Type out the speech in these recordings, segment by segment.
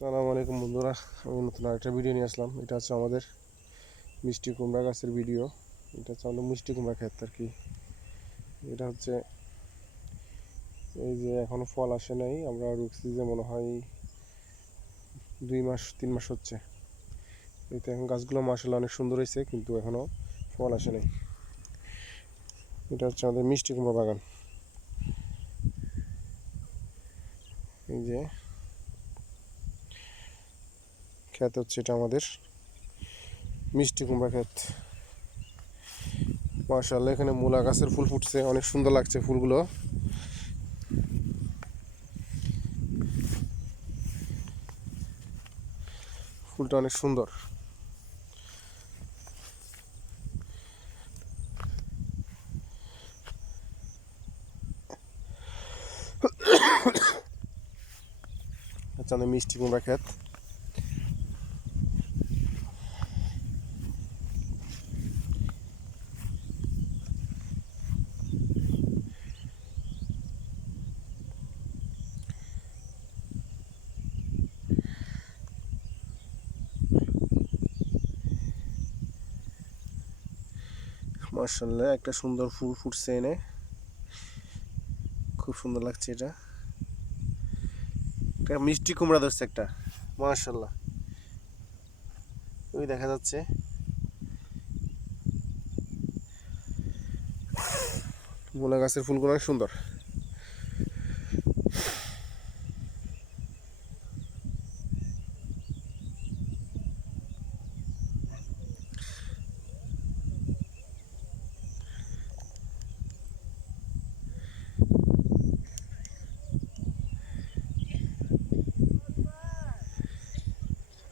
আসসালামু আলাইকুম বন্ধুরা, আমি নতুন আরেকটা ভিডিও নিয়ে আসলাম। এটা হচ্ছে আমাদের মিষ্টি কুমড়া গাছের ভিডিও। এটা হচ্ছে আমাদের মিষ্টি কুমড়া ক্ষেত আর কি। এটা হচ্ছে এই যে এখনো ফল আসে নাই, আমরা রুকছি যে মনে হয় 2 মাস 3 মাস হচ্ছে। এই তো এখন গাছগুলো মাশাআল্লাহ অনেক সুন্দর হয়েছে, কিন্তু এখনো ফল আসে নাই। এটা হচ্ছে আমাদের মিষ্টি কুমড়া বাগান। এই যে ক্ষেত হচ্ছে এটা আমাদের মিষ্টি কুমড়া ক্ষেত। মাশাআল্লাহ এখানে মূলা গাছের ফুল ফুটছে, অনেক সুন্দর লাগছে ফুলগুলো। ফুলটা অনেক সুন্দর। আচ্ছা, আমাদের মিষ্টি কুমড়া ক্ষেত। মাশাআল্লাহ একটা সুন্দর ফুল ফুটছে এনে, খুব সুন্দর লাগছে। এটা একটা মিষ্টি কুমড়া ধরছে একটা, মাশাআল্লাহ। ওই দেখা যাচ্ছে মূলা গাছের ফুলগুলো অনেক সুন্দর।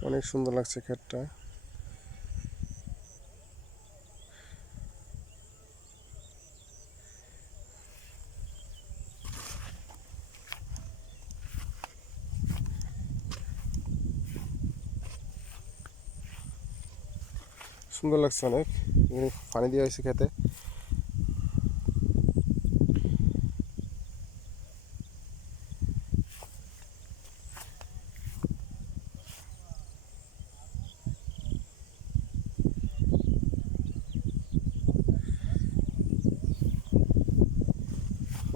অনেক সুন্দর লাগছে ক্ষেতটা। সুন্দর লাগছে অনেক। পানি দেওয়া হয়েছে খেতে।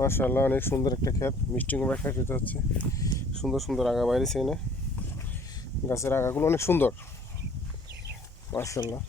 মাশাআল্লাহ অনেক সুন্দর একটা ক্ষেত, মিষ্টি কুমড়া ক্ষেত। এটা হচ্ছে সুন্দর সুন্দর আগা বাইরেছে এনে, গাছের আগাগুলো অনেক সুন্দর, মাশাআল্লাহ।